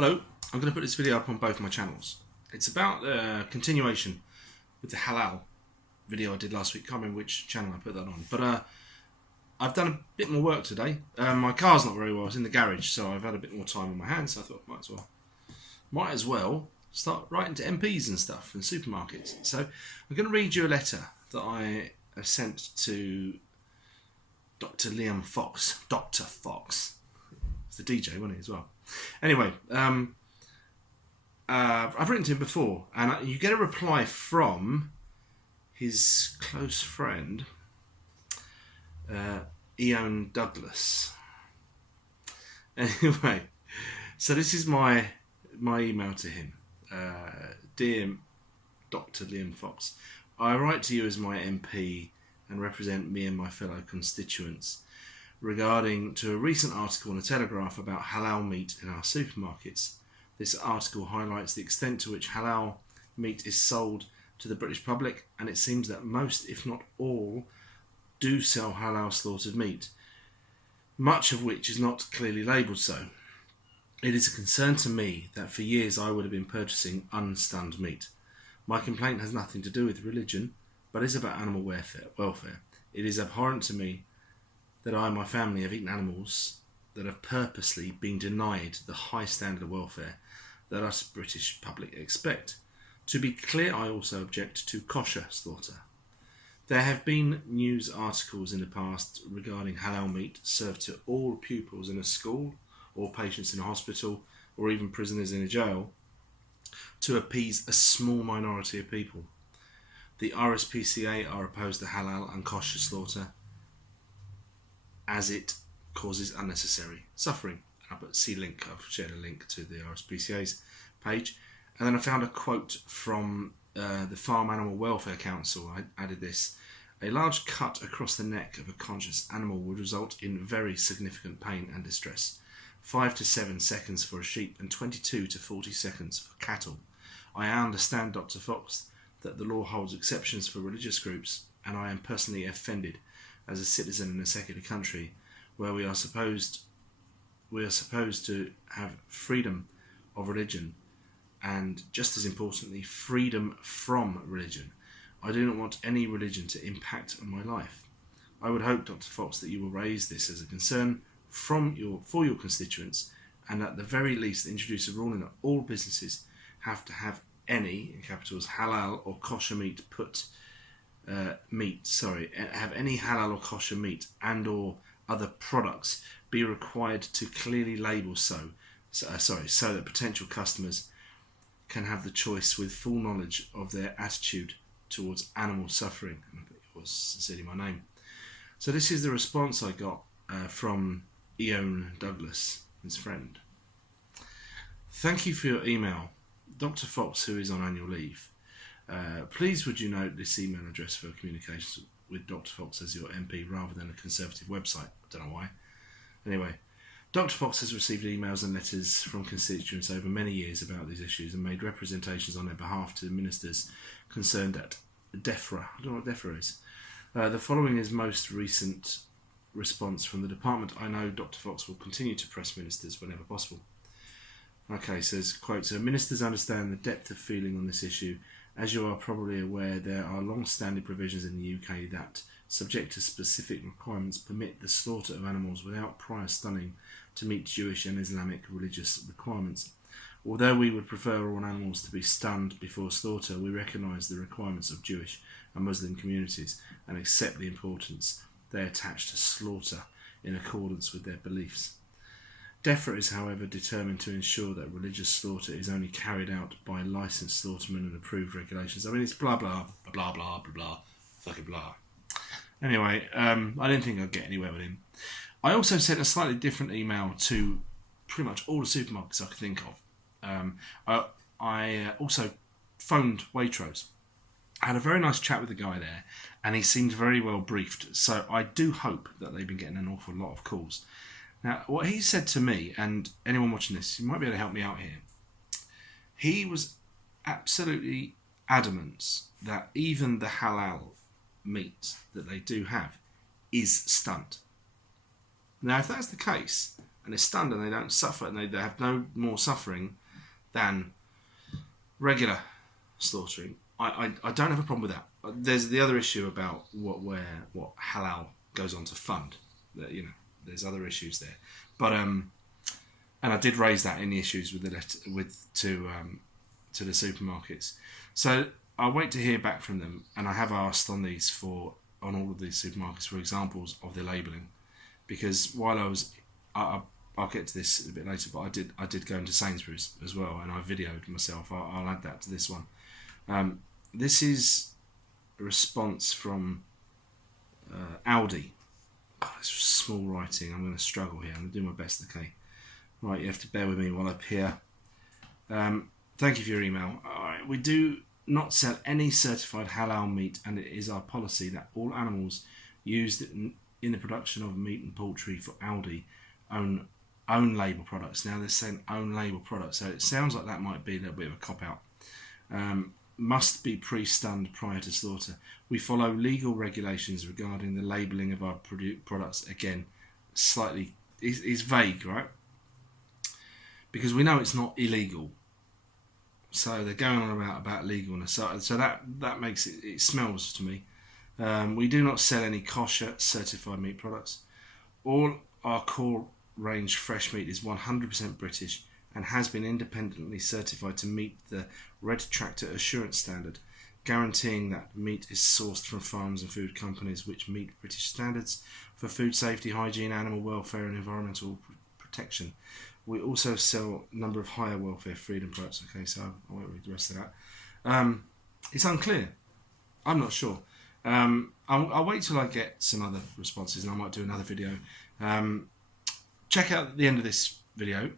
Hello, I'm going to put this video up on both my channels. It's about continuation with the halal video I did last week. Can't remember which channel I put that on. But I've done a bit more work today. My car's not very well. It's in the garage, so I've had a bit more time on my hands. So I thought might as well start writing to MPs and stuff and supermarkets. So I'm going to read you a letter that I have sent to Dr. Liam Fox. Dr. Fox. It's the DJ, wasn't he, as well? Anyway, I've written to him before, and you get a reply from his close friend, Ian Douglas. Anyway, so this is my email to him. Dear Dr. Liam Fox, I write to you as my MP and represent me and my fellow constituents regarding to a recent article in the Telegraph about halal meat in our supermarkets. This article highlights the extent to which halal meat is sold to the British public, and it seems that most, if not all, do sell halal slaughtered meat, much of which is not clearly labelled so. It is a concern to me that for years I would have been purchasing unstunned meat. My complaint has nothing to do with religion, but is about animal welfare. It is abhorrent to me that I and my family have eaten animals that have purposely been denied the high standard of welfare that us British public expect. To be clear, I also object to kosher slaughter. There have been news articles in the past regarding halal meat served to all pupils in a school, or patients in a hospital, or even prisoners in a jail, to appease a small minority of people. The RSPCA are opposed to halal and kosher slaughter as it causes unnecessary suffering. I've shared a link to the RSPCA's page. And then I found a quote from the Farm Animal Welfare Council. I added this. A large cut across the neck of a conscious animal would result in very significant pain and distress. 5 to 7 seconds for a sheep and 22 to 40 seconds for cattle. I understand, Dr. Fox, that the law holds exceptions for religious groups, and I am personally offended as a citizen in a secular country where we are supposed to have freedom of religion, and just as importantly, freedom from religion. I do not want any religion to impact on my life. I would hope, Dr. Fox, that you will raise this as a concern for your constituents, and at the very least introduce a ruling that all businesses have to have any, in capitals, halal or kosher meat have any halal or kosher meat and or other products be required to clearly label so that potential customers can have the choice with full knowledge of their attitude towards animal suffering. And it was sincerely my name. So this is the response I got from Ian Douglas, his friend. Thank you for your email. Dr. Fox, who is on annual leave. Please would you note this email address for communications with Dr. Fox as your MP rather than a Conservative website. I don't know why. Anyway, Dr. Fox has received emails and letters from constituents over many years about these issues and made representations on their behalf to the ministers concerned at DEFRA. I don't know what DEFRA is. The following is most recent response from the department. I know Dr. Fox will continue to press ministers whenever possible. Okay, says, quote, so ministers understand the depth of feeling on this issue. As you are probably aware, there are long-standing provisions in the UK that, subject to specific requirements, permit the slaughter of animals without prior stunning to meet Jewish and Islamic religious requirements. Although we would prefer all animals to be stunned before slaughter, we recognise the requirements of Jewish and Muslim communities and accept the importance they attach to slaughter in accordance with their beliefs. DEFRA is, however, determined to ensure that religious slaughter is only carried out by licensed slaughtermen and approved regulations. I mean, it's blah, blah, blah, blah, blah, blah, fucking blah. Anyway, I didn't think I'd get anywhere with him. I also sent a slightly different email to pretty much all the supermarkets I could think of. I also phoned Waitrose. I had a very nice chat with the guy there, and he seemed very well briefed. So I do hope that they've been getting an awful lot of calls. Now, what he said to me, and anyone watching this, you might be able to help me out here. He was absolutely adamant that even the halal meat that they do have is stunned. Now, if that's the case, and they're stunned and they don't suffer, and they have no more suffering than regular slaughtering, I don't have a problem with that. There's the other issue about what halal goes on to fund. You know, there's other issues there, but and I did raise that in the issues with the letter to the supermarkets. So I'll wait to hear back from them, and I have asked on all of these supermarkets for examples of their labelling, because while I'll get to this a bit later, but I did go into Sainsbury's as well, and I videoed myself. I'll add that to this one. This is a response from Aldi. God, it's small writing. I'm going to struggle here. I'm going to do my best, okay? Right, you have to bear with me while I appear. Thank you for your email. All right, we do not sell any certified halal meat, and it is our policy that all animals used in the production of meat and poultry for Aldi own label products. Now they're saying own label products, so it sounds like that might be a little bit of a cop-out. Must be pre-stunned prior to slaughter. We follow legal regulations regarding the labelling of our products. Again, slightly is vague, right? Because we know it's not illegal. So they're going on about legalness. So that makes it smells to me. We do not sell any kosher certified meat products. All our core range fresh meat is 100% British and has been independently certified to meet the Red Tractor Assurance Standard, guaranteeing that meat is sourced from farms and food companies which meet British standards for food safety, hygiene, animal welfare and environmental protection. We also sell a number of higher welfare freedom products. Okay, so I won't read the rest of that. It's unclear. I'm not sure. I'll wait till I get some other responses, and I might do another video. Check out the end of this video,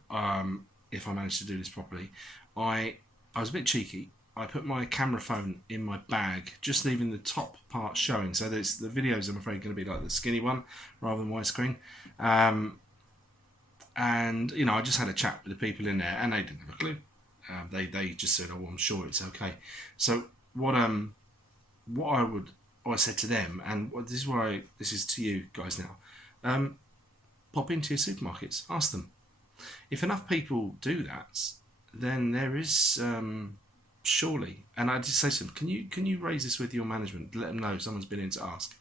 if I manage to do this properly. I was a bit cheeky. I put my camera phone in my bag, just leaving the top part showing. So the videos, I'm afraid, going to be like the skinny one rather than widescreen. And you know, I just had a chat with the people in there, and they didn't have a clue. They just said, "Oh, I'm sure it's okay." So what I said to them, and this is to you guys now. Pop into your supermarkets, ask them. If enough people do that, then there is surely. And I just say to them, can you raise this with your management? Let them know someone's been in to ask.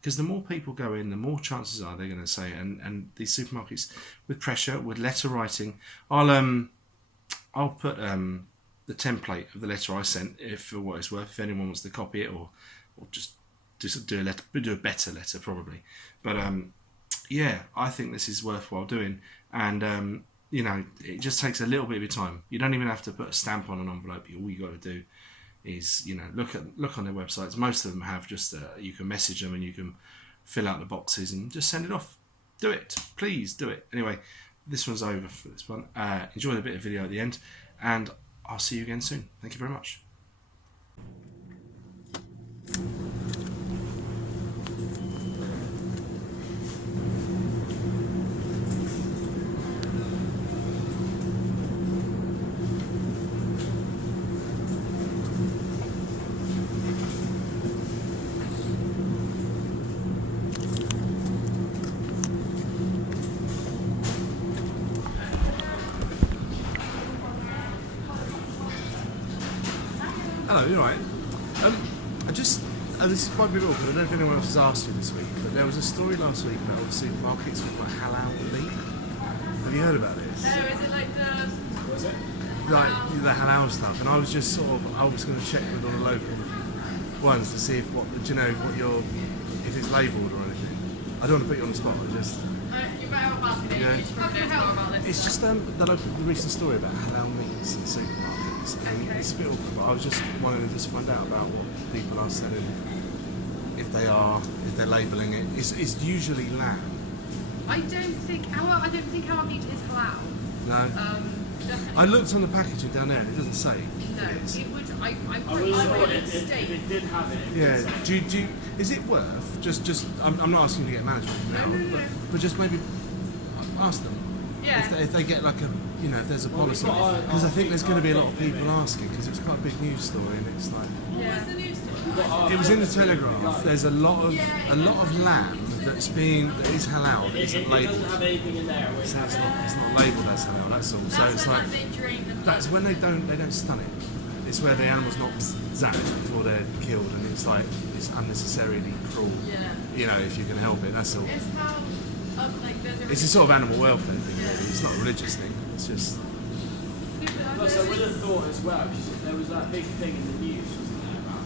Because the more people go in, the more chances are they're going to say. And these supermarkets, with pressure, with letter writing, I'll put the template of the letter I sent, if for what it's worth, if anyone wants to copy it or just do a better letter probably. But yeah, I think this is worthwhile doing, and you know, it just takes a little bit of time. You don't even have to put a stamp on an envelope. All you got to do is, you know, look on their websites. Most of them have just you can message them and you can fill out the boxes and just send it off. Do it, please do it. Anyway, this one's over for this one. Enjoy the bit of video at the end, and I'll see you again soon. Thank you very much. Hello, you alright? This might be awkward, I don't know if anyone else has asked you this week, but there was a story last week about all the supermarkets with like halal meat. Have you heard about this? Oh, is it like the... What is it? Like the halal stuff, and I was just I was going to check with all the local ones to see if if it's labelled or anything. I don't want to put you on the spot, I just... you better have asked me, you should probably know more about this. It's just the recent story about halal meats in supermarkets. And it's a bit awkward, but I was just wanting to just find out about what people are selling, if they're labelling it. It's usually lamb. I don't think our meat is halal. No. I looked on the packaging down there and it doesn't say. No, it would. I'm pretty sure state. it did have it. Yeah. Do you, is it worth just? I'm not asking you to get management now, No. but just maybe ask them. Yeah. If they get like a, you know, if there's a policy, because I think there's going to be a lot of people asking, because it's quite a big news story, and it's like. Yeah. What's the news story? It was in the Telegraph. There's a lot of lamb that is halal, that isn't It labelled. doesn't have anything in there. It's not labelled as halal. That's all. So it's like that's when they don't stun it. It's where the animal's not zapped before they're killed, and it's like it's unnecessarily cruel. Yeah. You know, if you can help it, that's all. It's how, It's a sort of animal welfare thing, really. It's not a religious thing. It's just. Plus, I would have thought as well, because there was that big thing in the news, wasn't there, about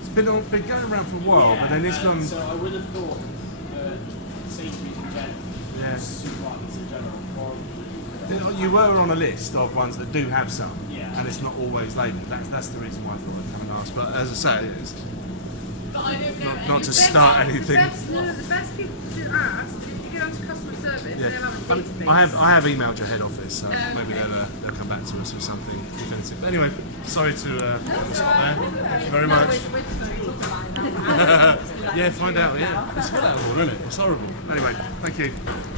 It's been going around for a while, but then this one. So I would have thought Sainsbury's in general, supermarkets in general, probably. You were on a list of ones that do have some, Yeah. and it's not always labelled. That's the reason why I thought I'd come and ask. But as I say, it's But I don't know. not to start anything. The best people to ask is you get onto customer service. Yeah. They'll have a database. I have emailed your head office, so maybe they'll come back to us with something definitive. But anyway, sorry to put the spot there. Thank you very much. Yeah, find out. Yeah, it's horrible, isn't it? It's horrible. Anyway, thank you.